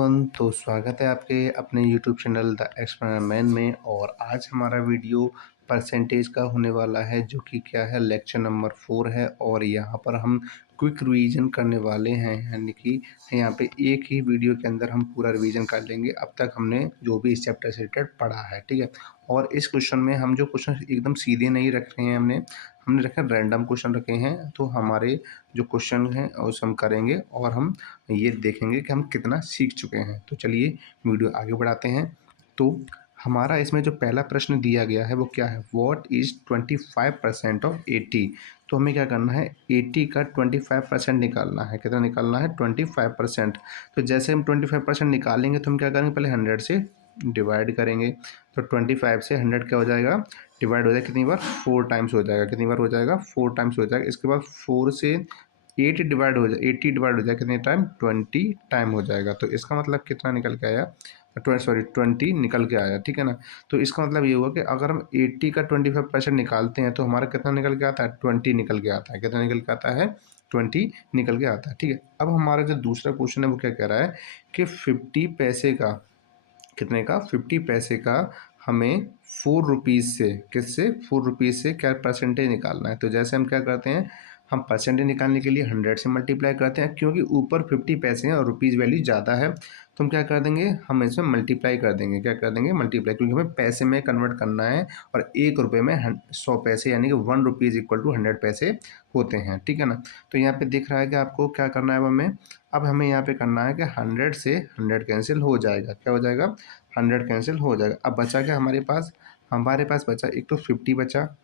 तो स्वागत है आपके अपने YouTube channel the explainer man में। और आज हमारा वीडियो परसेंटेज का होने वाला है, जो कि क्या है, लेक्चर नंबर 4 है। और यहाँ पर हम क्विक रिवीजन करने वाले हैं, यानी कि यहाँ पे एक ही वीडियो के अंदर हम पूरा रिवीजन कर लेंगे अब तक हमने जो भी इस चैप्टर से रिलेटेड पढ़ा है, ठीक है। और इस क्वेश्चन में हम जो क्वेश्चन एकदम सीधे नहीं रख रहे हैं, हमने रखे रैंडम क्वेश्चन रखे हैं। तो हमारे जो क्वेश्चन हैं उसे हम करेंगे और हम ये देखेंगे कि हम कितना सीख चुके हैं। तो चलिए वीडियो आगे बढ़ाते हैं। तो हमारा इसमें जो पहला प्रश्न दिया गया है वो क्या है, व्हाट इज़ 25% ऑफ 80। तो हमें क्या करना है, 80 का 25% निकालना है। कितना निकालना है, 25%। तो जैसे हम 25% निकालेंगे तो हम क्या करेंगे, पहले 100 से डिवाइड करेंगे। तो 25 से 100 क्या हो जाएगा, डिवाइड हो जाएगा कितनी बार, 4 टाइम्स हो जाएगा। कितनी बार हो जाएगा, 4 टाइम्स हो जाएगा। इसके बाद 4 से 80 डिवाइड हो जाए कितने टाइम, 20 टाइम हो जाएगा। तो इसका मतलब कितना निकल के आया, 20 निकल के आया, ठीक है ना। तो इसका मतलब ये हुआ कि अगर हम 80 का 25% निकालते हैं तो हमारा कितना निकल के आता है, 20 निकल के आता है। कितना निकल के आता है, 20 निकल के आता है, ठीक है। अब हमारा जो दूसरा क्वेश्चन है वो क्या कह रहा है कि 50 पैसे का, कितने का, 50 पैसे का हमें 4 रुपीज़ से, किससे, 4 रुपीज़ से क्या परसेंटेज निकालना है। तो जैसे हम क्या करते हैं, हम परसेंटेज निकालने के लिए 100 से मल्टीप्लाई करते हैं, क्योंकि ऊपर 50 पैसे हैं और रुपीज़ वैल्यू ज़्यादा है। तो हम क्या कर देंगे, हम इसमें मल्टीप्लाई कर देंगे। क्या कर देंगे, मल्टीप्लाई, क्योंकि हमें पैसे में कन्वर्ट करना है। और 1 रुपये में 100 पैसे, यानी कि 1 रुपीज़ इक्वल टू 100 पैसे होते हैं, ठीक है ना। तो यहाँ पे दिख रहा है कि आपको क्या करना है, अब हमें यहाँ पे करना है कि 100 से 100 कैंसिल हो जाएगा। क्या हो जाएगा, 100 कैंसिल हो जाएगा। अब बचा क्या हमारे पास बचा, एक तो 50 बचा,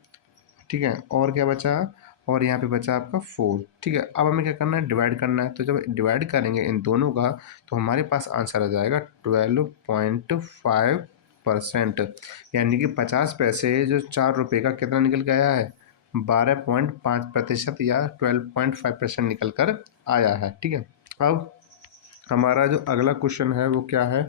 ठीक है, और क्या बचा, और यहाँ पे बचा आपका 4, ठीक है। अब हमें क्या करना है, डिवाइड करना है। तो जब डिवाइड करेंगे इन दोनों का तो हमारे पास आंसर आ जाएगा 12.5%, यानी कि 50 पैसे जो 4 रुपये का कितना निकल के आया है, 12.5% या 12.5% निकल कर आया है, ठीक है। अब हमारा जो अगला क्वेश्चन है वो क्या है,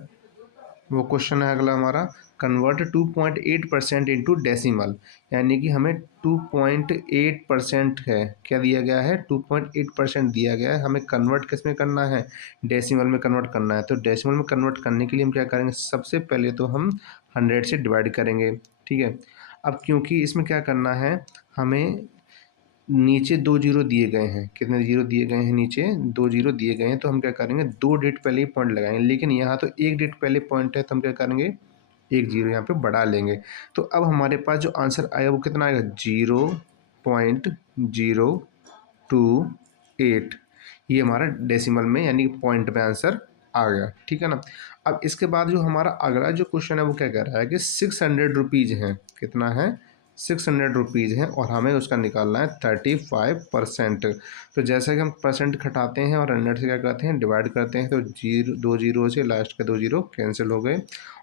वो क्वेश्चन है अगला हमारा, कन्वर्ट 2.8% इंटू डेसिमल। यानी कि हमें 2.8% है, क्या दिया गया है, 2.8% दिया गया है। हमें कन्वर्ट किस में करना है, डेसिमल में कन्वर्ट करना है। तो डेसिमल में कन्वर्ट करने के लिए हम क्या करेंगे, सबसे पहले तो हम 100 से डिवाइड करेंगे, ठीक है। अब क्योंकि इसमें क्या करना है, हमें नीचे 2 जीरो दिए गए हैं, कितने जीरो दिए गए हैं, नीचे 2 जीरो दिए गए हैं। तो हम क्या करेंगे, 2 डिजिट पहले ही पॉइंट लगाएंगे, लेकिन यहाँ तो 1 डिजिट पहले पॉइंट है, तो हम क्या करेंगे, 1 जीरो यहाँ पे बढ़ा लेंगे। तो अब हमारे पास जो आंसर आएगा वो कितना आएगा, 0.028। ये हमारा डेसिमल में यानी कि पॉइंट में आंसर आ गया, ठीक है ना। अब इसके बाद जो हमारा अगला जो क्वेश्चन है वो क्या कह रहा है कि 600 रुपीज़ हैं, कितना है, 600 रुपीज़ हैं, और हमें उसका निकालना है 35%। तो जैसा कि हम परसेंट घटाते हैं और 100 से क्या करते हैं, डिवाइड करते हैं, तो जीरो, 2 जीरो से लास्ट के 2 जीरो कैंसिल हो गए।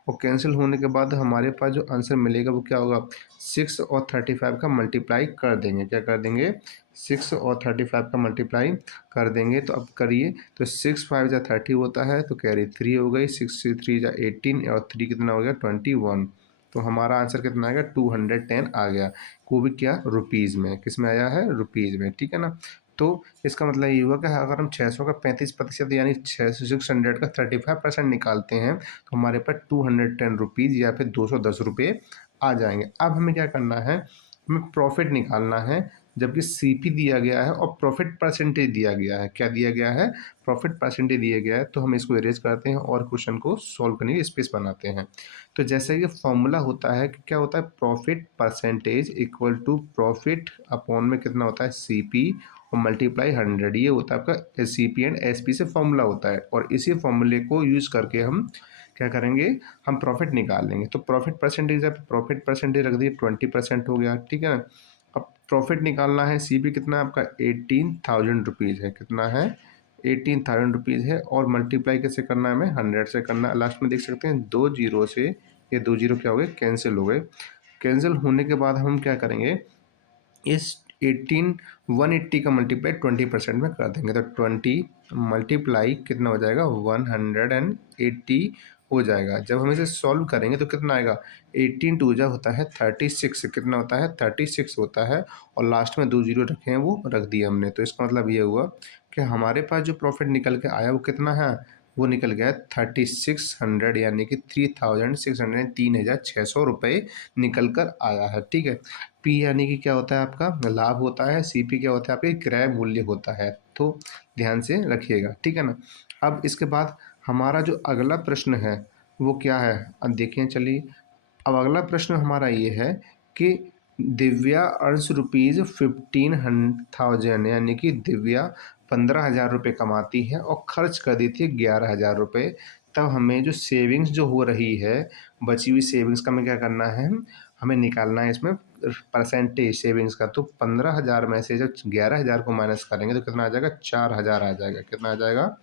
और कैंसिल होने के बाद हमारे पास जो आंसर मिलेगा वो क्या होगा, 6 और 35 का मल्टीप्लाई कर देंगे। क्या कर देंगे, 6 और 35 का मल्टीप्लाई कर देंगे। तो अब करिए, तो 6 5 जा 30 होता है, तो कैरी 3 हो गई, 6 से 3 जा 18, और 3 कितना हो गया, 21। तो हमारा आंसर कितना आ गया, 210 आ गया। वो भी क्या, रुपीज़ में, किस में आया है, रुपीज़ में, ठीक है ना। तो इसका मतलब ये हुआ कि अगर हम 600 का 35% यानी 600 का 35% निकालते हैं तो हमारे पास 210 रुपीज़ या फिर 210 रुपये आ जाएंगे। अब हमें क्या करना है, हमें प्रॉफिट निकालना है, जबकि सीपी दिया गया है और प्रॉफिट परसेंटेज दिया गया है। क्या दिया गया है, प्रॉफिट परसेंटेज दिया गया है। तो हम इसको इरेज करते हैं और क्वेश्चन को सॉल्व करने की स्पेस बनाते हैं। तो जैसे कि फॉर्मूला होता है कि क्या होता है, profit percentage equal to profit upon में कितना होता है, सीपी और मल्टीप्लाई 100। ये होता है आपका C P and S P से फॉर्मूला होता है। और इसी फॉर्मूले को यूज़ करके हम क्या करेंगे, हम प्रॉफिट निकाल लेंगे। तो प्रॉफिट परसेंटेज, अब प्रॉफिट परसेंटेज रख दिए, 20% हो गया, ठीक है ना। अब प्रॉफिट निकालना है, सी पी कितना है आपका, 18,000 रुपीज़ है, कितना है, 18,000 रुपीज़ है। और मल्टीप्लाई कैसे करना है, हमें 100 से करना है। लास्ट में देख सकते हैं 2 जीरो से ये 2 जीरो क्या हो गए, कैंसिल हो गए। कैंसिल होने के बाद हम क्या करेंगे, इस 180 का मल्टीप्लाई 20% में कर देंगे। तो 20 मल्टीप्लाई कितना हो जाएगा, 180 हो जाएगा। जब हम इसे सॉल्व करेंगे तो कितना आएगा, 18 टू जा होता है 36, कितना होता है, 36 होता है। और लास्ट में 2 जीरो रखे हैं वो रख दिए हमने। तो इसका मतलब ये हुआ कि हमारे पास जो प्रॉफिट निकल के आया वो कितना है, वो निकल गया 3600 यानी कि 3600 3600 रुपये निकल कर आया है। ठीक है, पी यानी कि क्या होता है आपका लाभ होता है, सी पी क्या होता है आपके क्रय मूल्य होता है, तो ध्यान से रखिएगा। ठीक है ना। अब इसके बाद हमारा जो अगला प्रश्न है वो क्या है, अब देखें चलिए। अब अगला प्रश्न हमारा ये है कि दिव्या अर्न्स ₹15,000 यानी कि दिव्या 15,000 रुपये कमाती है और खर्च कर देती है 11,000 रुपये। तब हमें जो सेविंग्स जो हो रही है, बची हुई सेविंग्स का हमें क्या करना है, हमें निकालना है इसमें परसेंटेज सेविंग्स का। तो 15,000 में से जब 11,000 को माइनस करेंगे तो कितना आ जाएगा, 4,000 आ जाएगा। कितना आ जाएगा,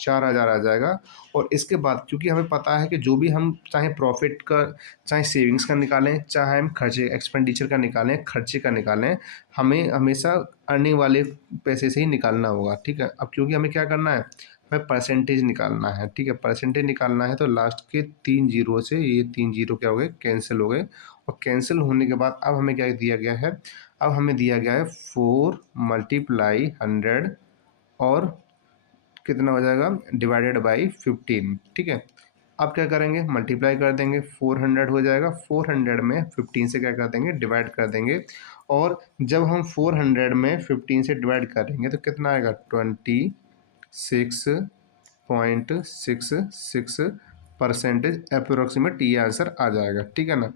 4,000 आ जाएगा। और इसके बाद क्योंकि हमें पता है कि जो भी हम चाहे प्रॉफिट का, चाहे सेविंग्स का निकालें, चाहे हम खर्चे एक्सपेंडिचर का निकालें, खर्चे का निकालें, हमें हमेशा अर्निंग वाले पैसे से ही निकालना होगा। ठीक है, अब क्योंकि हमें क्या करना है, हमें परसेंटेज निकालना है। ठीक है, परसेंटेज निकालना है तो लास्ट के 3 जीरो से ये 3 जीरो क्या हो गए, कैंसिल हो गए। और कैंसिल होने के बाद अब हमें क्या दिया गया है, अब हमें दिया गया है 4 मल्टीप्लाई 100 और कितना हो जाएगा, डिवाइडेड बाई 15। ठीक है, अब क्या करेंगे, मल्टीप्लाई कर देंगे, 400 हो जाएगा। 400 में 15 से क्या कर देंगे, डिवाइड कर देंगे। और जब हम 400 में 15 से डिवाइड करेंगे तो कितना आएगा, 26.66% अप्रोक्सीमेट ये आंसर आ जाएगा। ठीक है ना,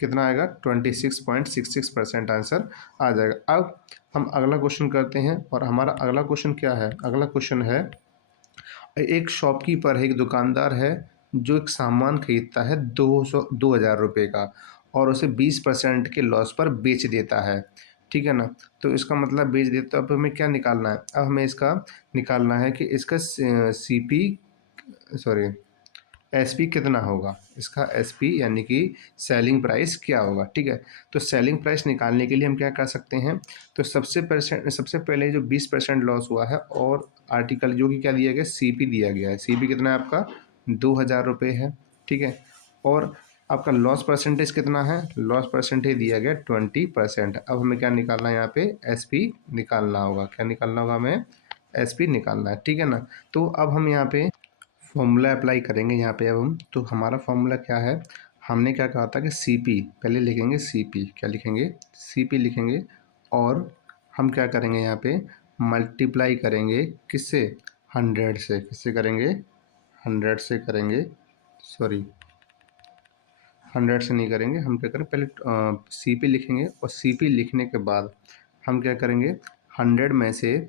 कितना आएगा, 26.66% आंसर आ जाएगा। अब हम अगला क्वेश्चन करते हैं और हमारा अगला क्वेश्चन क्या है, अगला क्वेश्चन है एक शॉपकीपर है, एक दुकानदार है जो एक सामान खरीदता है 2,000 रुपये का और उसे 20% के लॉस पर बेच देता है। ठीक है ना, तो इसका मतलब बेच देता है। अब हमें क्या निकालना है, अब हमें इसका निकालना है कि इसका सी पी सॉरी एसपी कितना होगा, इसका एसपी यानी कि सेलिंग प्राइस क्या होगा। ठीक है, तो सेलिंग प्राइस निकालने के लिए हम क्या कर सकते हैं, तो सबसे पहले जो 20% लॉस हुआ है और आर्टिकल जो कि क्या दिया गया, सीपी दिया गया है। सीपी कितना है आपका, 2,000 रुपये है। ठीक है, और आपका लॉस परसेंटेज कितना है, लॉस परसेंटेज दिया गया 20%। अब हमें क्या निकालना है, यहाँ पे एसपी निकालना होगा। क्या निकालना होगा, हमें एसपी निकालना है। ठीक है ना, तो अब हम यहाँ पे फॉर्मूला अप्लाई करेंगे यहाँ पे। अब हम तो हमारा फॉर्मूला क्या है, हमने क्या कहा था कि सीपी पहले लिखेंगे, सीपी क्या लिखेंगे, सीपी लिखेंगे। और हम क्या करेंगे यहाँ पे, मल्टीप्लाई करेंगे किससे, 100 से। किससे करेंगे, 100 से करेंगे, सॉरी 100 से नहीं करेंगे। हम क्या करें, पहले सीपी लिखेंगे और सीपी लिखने के बाद हम क्या करेंगे, 100 में से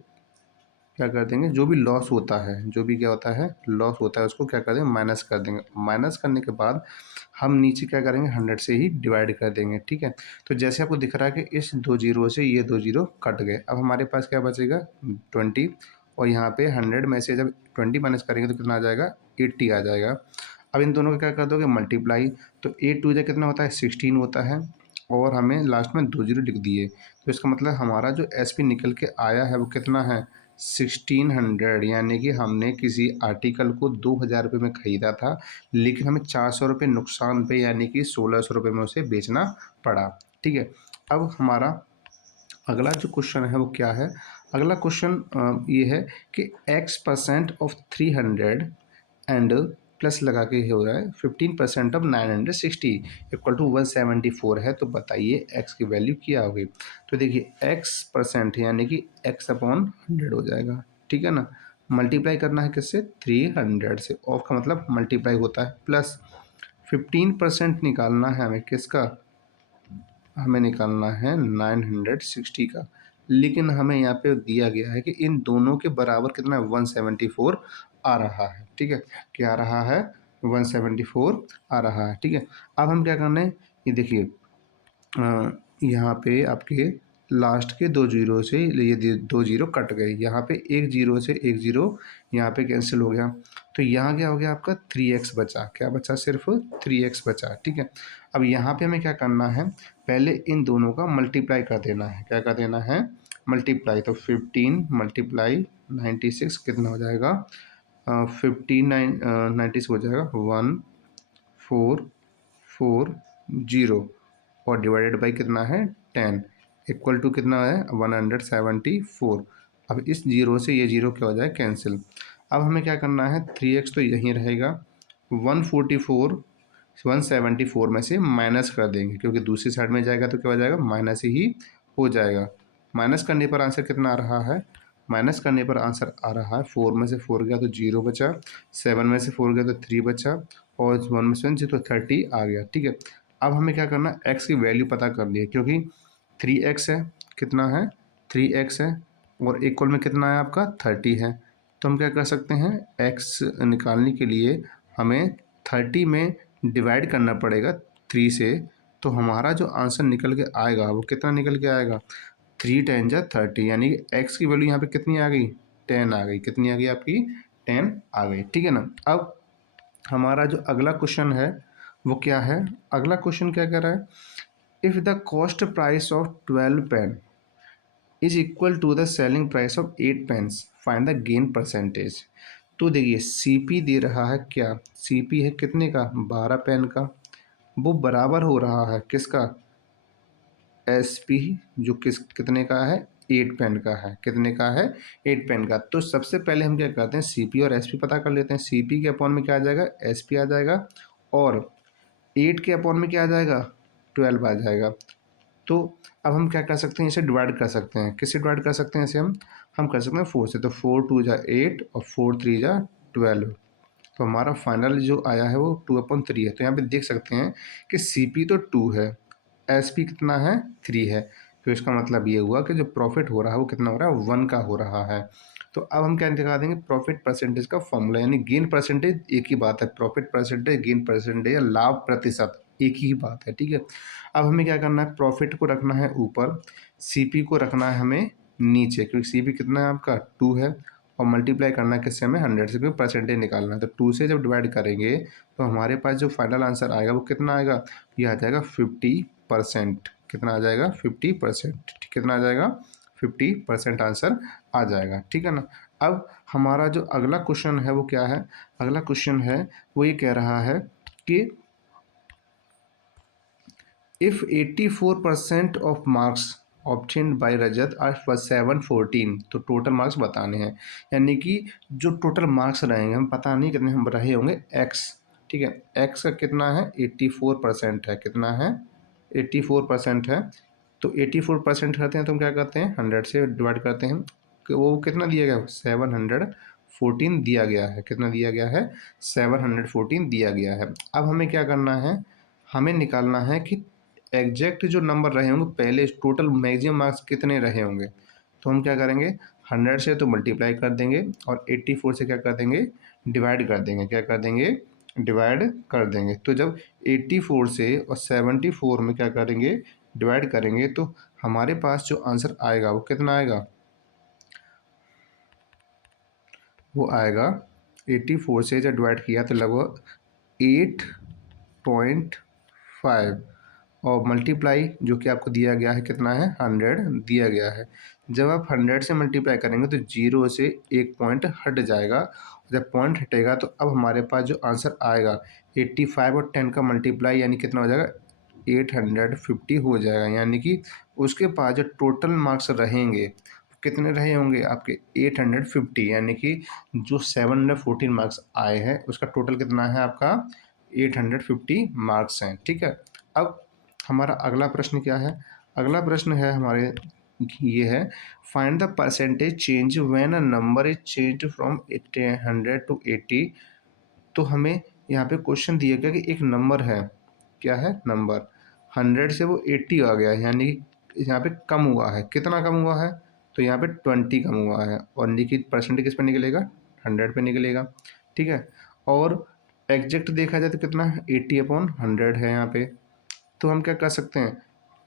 क्या कर देंगे, जो भी लॉस होता है, जो भी क्या होता है, लॉस होता है, उसको क्या कर देंगे, माइनस कर देंगे। माइनस करने के बाद हम नीचे क्या करेंगे, 100 से ही डिवाइड कर देंगे। ठीक है, तो जैसे आपको दिख रहा है कि इस 2 जीरो से ये 2 जीरो कट गए। अब हमारे पास क्या बचेगा, 20। और यहाँ पे 100 में से जब 20 माइनस करेंगे तो कितना आ जाएगा, 80 आ जाएगा। अब इन दोनों का क्या कर दोगे, मल्टीप्लाई। तो 8 टू जा कितना होता है, 16 होता है। और हमें लास्ट में 2 जीरो लिख दिए, तो इसका मतलब हमारा जो एस पी निकल के आया है वो कितना है, 1600। यानी कि हमने किसी आर्टिकल को 2,000 रुपये में ख़रीदा था, लेकिन हमें 400 रुपये नुकसान पे यानी कि 1,600 रुपये में उसे बेचना पड़ा। ठीक है, अब हमारा अगला जो क्वेश्चन है वो क्या है, अगला क्वेश्चन ये है कि x% ऑफ 300 एंड प्लस लगा के हो रहा है 15% ऑफ 960 इक्वल टू 174 है। तो बताइए x की वैल्यू क्या होगी। तो देखिए x% यानी कि x अपॉन 100 हो जाएगा। ठीक है ना, मल्टीप्लाई करना है किससे, 300 से। ऑफ का मतलब मल्टीप्लाई होता है, प्लस 15% निकालना है हमें किसका, हमें निकालना है 960 का। लेकिन हमें यहाँ पे दिया गया है कि इन दोनों के बराबर कितना है, 174 आ रहा है। ठीक है, क्या आ रहा है, 174 आ रहा है। ठीक है, अब हम क्या करना है, ये देखिए यहाँ पे आपके लास्ट के 2 जीरो से ये 2 जीरो कट गए। यहाँ पे 1 जीरो से 1 जीरो यहाँ पे कैंसिल हो गया। तो यहाँ क्या हो गया आपका, 3x बचा। क्या बचा, सिर्फ 3x बचा। ठीक है, अब यहाँ पे हमें क्या करना है, पहले इन दोनों का मल्टीप्लाई कर देना है। क्या कर देना है, मल्टीप्लाई। तो 15 मल्टीप्लाई 96 कितना हो जाएगा, 96 हो जाएगा 1440 और डिवाइडेड बाई कितना है, 10 इक्वल टू कितना है, 174। अब इस जीरो से ये जीरो क्या हो जाए, कैंसिल। अब हमें क्या करना है, 3x तो यहीं रहेगा, 144 174 में से माइनस कर देंगे, क्योंकि दूसरी साइड में जाएगा तो क्या हो जाएगा, माइनस ही हो जाएगा। माइनस करने पर आंसर कितना आ रहा है, माइनस करने पर आंसर आ रहा है 4 में से 4 गया तो 0 बचा, 7 में से 4 गया तो 3 बचा, और 1 में से 1 तो 30 आ गया। ठीक है, अब हमें क्या करना है, x की वैल्यू पता करनी है, क्योंकि 3x है, कितना है, 3x है, और इक्वल में कितना है आपका, 30 है। तो हम क्या कर सकते हैं, x निकालने के लिए हमें 30 में डिवाइड करना पड़ेगा 3 से, तो हमारा जो आंसर निकल के आएगा वो कितना निकल के आएगा, 3 10 जा 30, यानी कि x की वैल्यू यहाँ पे कितनी आ गई, 10 आ गई। कितनी आ गई आपकी, 10 आ गई। ठीक है ना। अब हमारा जो अगला क्वेश्चन है वो क्या है, अगला क्वेश्चन क्या कह रहा है, if the cost price of 12 pen is equal to the selling price of 8 pens, find the gain percentage. तो देखिए सीपी दे रहा है, क्या सीपी है कितने का, 12 पेन का, वो बराबर हो रहा है किसका, एसपी, जो कितने का है, 8 पेन का है। कितने का है, 8 पेन का। तो सबसे पहले हम क्या करते हैं, सीपी और एसपी पता कर लेते हैं। सीपी के अपॉन में क्या आ जाएगा, एसपी आ जाएगा, और 8 के अपॉन में क्या आ जाएगा, 12 आ जाएगा। तो अब हम क्या कर सकते हैं, इसे डिवाइड कर सकते हैं। किससे डिवाइड कर सकते हैं इसे, हम कर सकते हैं 4 से। तो 4 2 जा 8 और 4 3 जा 12। तो हमारा फाइनल जो आया है वो 2/3 है। तो यहाँ पे देख सकते हैं कि सीपी तो 2 है, एसपी कितना है, 3 है। तो इसका मतलब ये हुआ कि जो प्रॉफिट हो रहा है वो कितना हो रहा है, 1 का हो रहा है। तो अब हम क्या दिखा देंगे, प्रॉफिट परसेंटेज का फॉर्मूला, यानी गेन परसेंटेज एक ही बात है, प्रॉफिट परसेंटेज, गेन परसेंटेज या लाभ प्रतिशत एक ही बात है। ठीक है, अब हमें क्या करना है, प्रॉफिट को रखना है ऊपर, सीपी को रखना है हमें नीचे, क्योंकि सीपी कितना है आपका 2 है, और मल्टीप्लाई करना है किससे, हमें 100 से, क्योंकि परसेंटेज निकालना है। तो 2 से जब डिवाइड करेंगे तो हमारे पास जो फाइनल आंसर आएगा वो कितना आएगा, ये आ जाएगा 50%। कितना आ जाएगा, 50%। कितना आ जाएगा, 50% आंसर आ जाएगा। ठीक है ना। अब हमारा जो अगला क्वेश्चन है वो क्या है, अगला क्वेश्चन है वो ये कह रहा है कि if 84% of marks obtained by Rajat are 714, तो टोटल मार्क्स बताने हैं, यानी कि जो टोटल मार्क्स रहेंगे, हम पता नहीं कितने हम रहे होंगे, एक्स। ठीक है, एक्स का कितना है, 84% है। कितना है, 84% है। तो 84% करते हैं तो हम क्या करते हैं, 100 से डिवाइड करते हैं। वो कितना दिया गया है, 714 दिया गया है। कितना दिया गया है, 714 दिया गया है। अब हमें क्या करना है, हमें निकालना है कि एग्जैक्ट जो नंबर रहे होंगे पहले, टोटल मैक्सिमम मार्क्स कितने रहे होंगे। तो हम क्या करेंगे, 100 से तो मल्टीप्लाई कर देंगे, और 84 से क्या कर देंगे, डिवाइड कर देंगे। क्या कर देंगे, डिवाइड कर देंगे। तो जब 84 से और 74 में क्या करेंगे, डिवाइड करेंगे, तो हमारे पास जो आंसर आएगा वो कितना आएगा, वो आएगा 84 से जब डिवाइड किया तो लगभग 8.5, और मल्टीप्लाई जो कि आपको दिया गया है कितना है, 100 दिया गया है। जब आप 100 से मल्टीप्लाई करेंगे तो 0 से एक पॉइंट हट जाएगा, जब पॉइंट हटेगा तो अब हमारे पास जो आंसर आएगा 85 और 10 का मल्टीप्लाई, यानी कितना हो जाएगा, 850 हो जाएगा। यानी कि उसके पास जो टोटल मार्क्स रहेंगे कितने रहे होंगे आपके, 850, यानी कि जो 714 मार्क्स आए हैं उसका टोटल कितना है आपका, 850 मार्क्स हैं। ठीक है, अब हमारा अगला प्रश्न क्या है, अगला प्रश्न है हमारे, ये है, find the percentage change when a number is change from 100 to 80। तो हमें यहाँ पे क्वेश्चन दिया गया कि एक नंबर है, क्या है, नंबर 100 से वो 80 आ गया है, यानी कि यहाँ पे कम हुआ है। कितना कम हुआ है, तो यहाँ पे 20 कम हुआ है, और देखिए परसेंटेज किस पे निकलेगा, 100 पे निकलेगा। ठीक है, और एग्जैक्ट देखा जाए तो कितना है, 80/100 है यहाँ पे। तो हम क्या कर सकते हैं,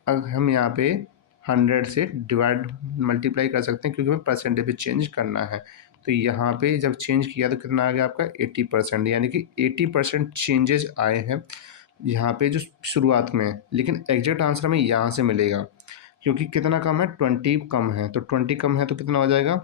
अब हम यहाँ पे 100 से डिवाइड मल्टीप्लाई कर सकते हैं, क्योंकि हमें परसेंटेज पे चेंज करना है। तो यहाँ पे जब चेंज किया तो कितना आ गया आपका, 80%, यानी कि 80% चेंजेस आए हैं यहाँ पे जो शुरुआत में है। लेकिन एग्जैक्ट आंसर हमें यहाँ से मिलेगा, क्योंकि कितना कम है, 20 कम है। तो 20 कम है तो कितना हो जाएगा,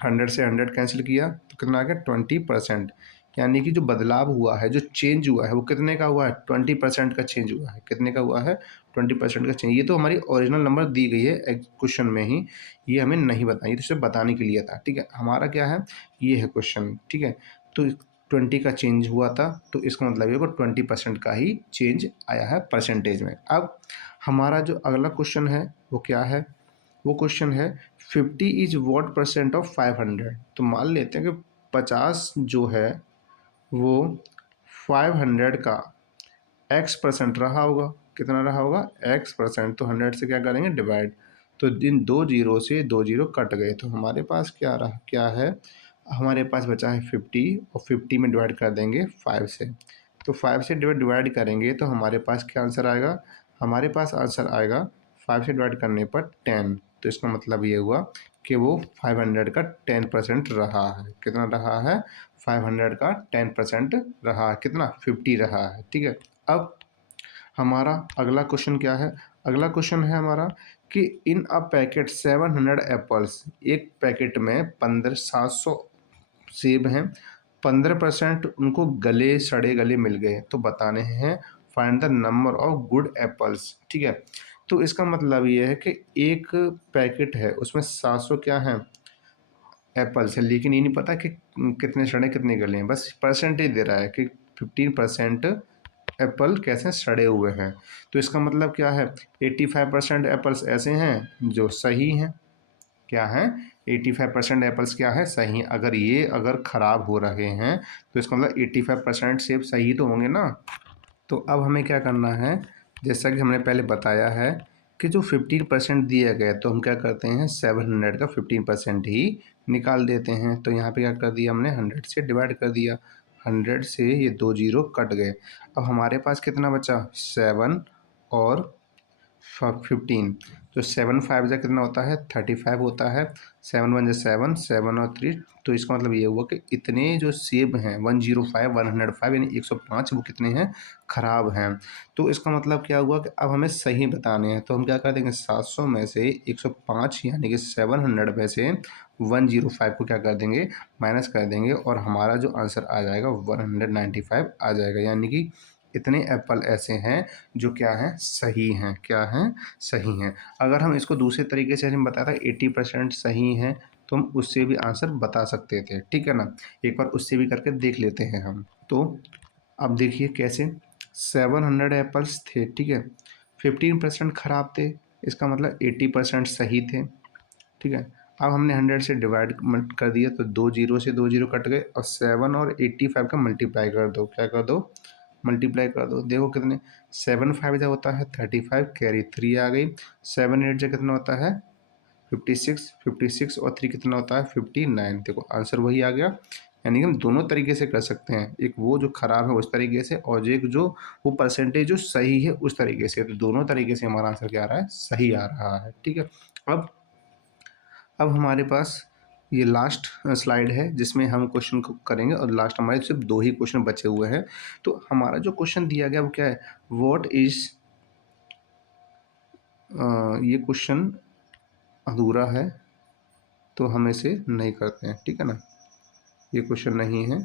100 से 100 कैंसिल किया तो कितना आ गया, 20%, यानी कि जो बदलाव हुआ है, जो चेंज हुआ है वो कितने का हुआ है, 20% का चेंज हुआ है। कितने का हुआ है, 20% का चेंज। ये तो हमारी ओरिजिनल नंबर दी गई है क्वेश्चन में ही, ये हमें नहीं बताई, तो सिर्फ बताने के लिए था, ठीक है। हमारा क्या है, ये है क्वेश्चन, ठीक है। तो 20 का चेंज हुआ था, तो इसका मतलब ये 20% का ही चेंज आया है परसेंटेज में। अब हमारा जो अगला क्वेश्चन है वो क्या है, वो क्वेश्चन है 50 इज व्हाट परसेंट ऑफ 500। तो मान लेते हैं कि 50 जो है वो 500 का x% रहा होगा। कितना रहा होगा, x%। तो 100 से क्या करेंगे, डिवाइड। तो इन दो जीरो से दो जीरो कट गए, तो हमारे पास क्या रहा, क्या है, हमारे पास बचा है 50, और 50 में डिवाइड कर देंगे 5 से। तो 5 से डिवाइड करेंगे तो हमारे पास क्या आंसर आएगा, हमारे पास आंसर आएगा 5 से डिवाइड करने पर 10। तो इसका मतलब ये हुआ कि वो 500 का 10% रहा है। कितना रहा है, 500 का 10% रहा है। कितना, 50 रहा है, ठीक है। अब हमारा अगला क्वेश्चन क्या है, अगला क्वेश्चन है हमारा कि इन अ पैकेट 700 एप्पल्स, एक पैकेट में 700 सेब हैं, 15% उनको गले सड़े गले मिल गए, तो बताने हैं find the number of good apples, ठीक है। तो इसका मतलब ये है कि एक पैकेट है उसमें 700 क्या है, एप्पल्स है, लेकिन ये नहीं पता कि कितने सड़े कितने गले हैं, बस परसेंटेज दे रहा है कि 15% एप्पल कैसे सड़े हुए हैं। तो इसका मतलब क्या है, 85% एप्पल्स ऐसे हैं जो सही हैं, क्या है, 85% एप्पल्स क्या है, सही। अगर ये अगर ख़राब हो रहे हैं तो इसका मतलब 85% सेब सही तो होंगे ना। तो अब हमें क्या करना है, जैसा कि हमने पहले बताया है कि जो 15% दिया गया, तो हम क्या करते हैं 700 का 15% ही निकाल देते हैं। तो यहाँ पे क्या कर दिया हमने, 100 से डिवाइड कर दिया, 100 से ये दो जीरो कट गए। अब हमारे पास कितना बचा, 7 और 15। तो 7 5 जा कितना होता है, 35 होता है। 7 1 जा 7, 7 और 3। तो इसका मतलब ये हुआ कि इतने जो सेब हैं 105 105 यानी 105 वो कितने हैं, खराब हैं। तो इसका मतलब क्या हुआ कि अब हमें सही बताने हैं, तो हम क्या कर देंगे, 700 में से 105 यानी कि 700 में से 105 को क्या कर देंगे, माइनस कर देंगे, और हमारा जो आंसर आ जाएगा 195 आ जाएगा। यानी कि इतने एप्पल ऐसे हैं जो क्या हैं, सही हैं, क्या हैं, सही हैं। अगर हम इसको दूसरे तरीके से हम बताया था 80% सही हैं, तो हम उससे भी आंसर बता सकते थे, ठीक है ना। एक बार उससे भी करके देख लेते हैं हम। तो अब देखिए कैसे, 700 एप्पल्स थे, ठीक है, 15% ख़राब थे, इसका मतलब 80% सही थे, ठीक है। अब हमने 100 से डिवाइड कर दिया, तो दो जीरो से दो जीरो कट गए, और 7 और 85 का मल्टीप्लाई कर दो, क्या कर दो, मल्टीप्लाई कर दो। देखो कितने, 7 5 जो होता है 35, कैरी 3 आ गई। 7 8 जो कितना होता है 56, 56 और 3 कितना होता है 59। देखो आंसर वही आ गया। यानी कि हम दोनों तरीके से कर सकते हैं, एक वो जो ख़राब है उस तरीके से, और एक जो वो परसेंटेज जो सही है उस तरीके से। तो दोनों तरीके से हमारा आंसर क्या आ रहा है, सही आ रहा है, ठीक है। अब हमारे पास ये लास्ट स्लाइड है जिसमें हम क्वेश्चन को करेंगे, और लास्ट हमारे सिर्फ दो ही क्वेश्चन बचे हुए हैं। तो हमारा जो क्वेश्चन दिया गया वो क्या है, व्हाट इज, ये क्वेश्चन अधूरा है तो हम इसे नहीं करते हैं, ठीक है ना, ये क्वेश्चन नहीं है।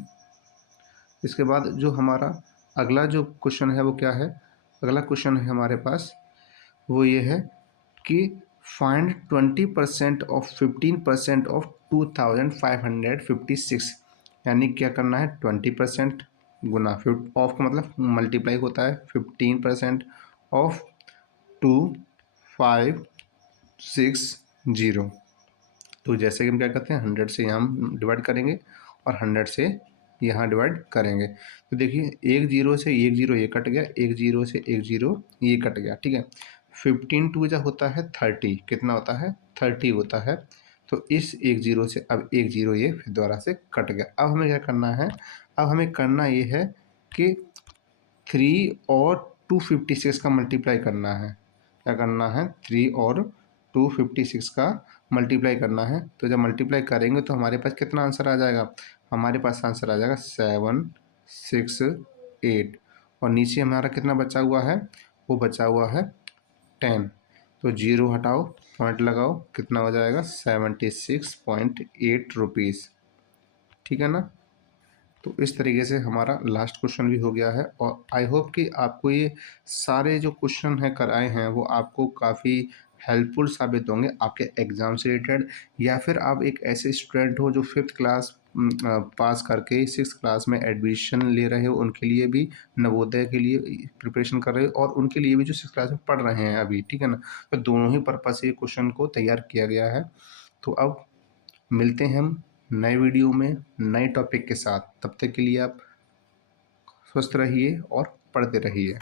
इसके बाद जो हमारा अगला जो क्वेश्चन है वो क्या है, अगला क्वेश्चन है हमारे पास वो ये है कि फाइंड 20% ऑफ 15% ऑफ 2556। यानी क्या करना है, 20% गुना ऑफ का मतलब मल्टीप्लाई होता है 15% ऑफ 2560। तो जैसे कि हम क्या करते हैं, 100 से यहाँ हम डिवाइड करेंगे और 100 से यहाँ डिवाइड करेंगे। तो देखिए एक जीरो से एक जीरो ये कट गया, एक जीरो से एक जीरो ये कट गया, ठीक है। 15 टू जो होता है 30, कितना होता है 30 होता है। तो इस एक जीरो से अब एक जीरो ये फिर दोबारा से कट गया। अब हमें क्या करना है, अब हमें करना ये है कि 3 और 256 का मल्टीप्लाई करना है। क्या करना है, 3 और 256 का मल्टीप्लाई करना है। तो जब मल्टीप्लाई करेंगे तो हमारे पास कितना आंसर आ जाएगा, हमारे पास आंसर आ जाएगा 768। और नीचे हमारा कितना बचा हुआ है, वो बचा हुआ है 10। तो जीरो हटाओ, पॉइंट लगाओ, कितना हो जाएगा 76.8 रुपीज़, ठीक है ना। तो इस तरीके से हमारा लास्ट क्वेश्चन भी हो गया है और आई होप कि आपको ये सारे जो क्वेश्चन हैं कराए हैं वो आपको काफ़ी हेल्पफुल साबित होंगे आपके एग्ज़ाम से रिलेटेड, या फिर आप एक ऐसे स्टूडेंट हो जो 5th क्लास पास करके 6th क्लास में एडमिशन ले रहे हो, उनके लिए भी नवोदय के लिए प्रिपरेशन कर रहे हो और उनके लिए भी जो 6th क्लास में पढ़ रहे हैं अभी, ठीक है ना? तो दोनों ही पर्पज़ से ये क्वेश्चन को तैयार किया गया है। तो अब मिलते हैं हम नए वीडियो में नए टॉपिक के साथ। तब तक के लिए आप स्वस्थ रहिए और पढ़ते रहिए।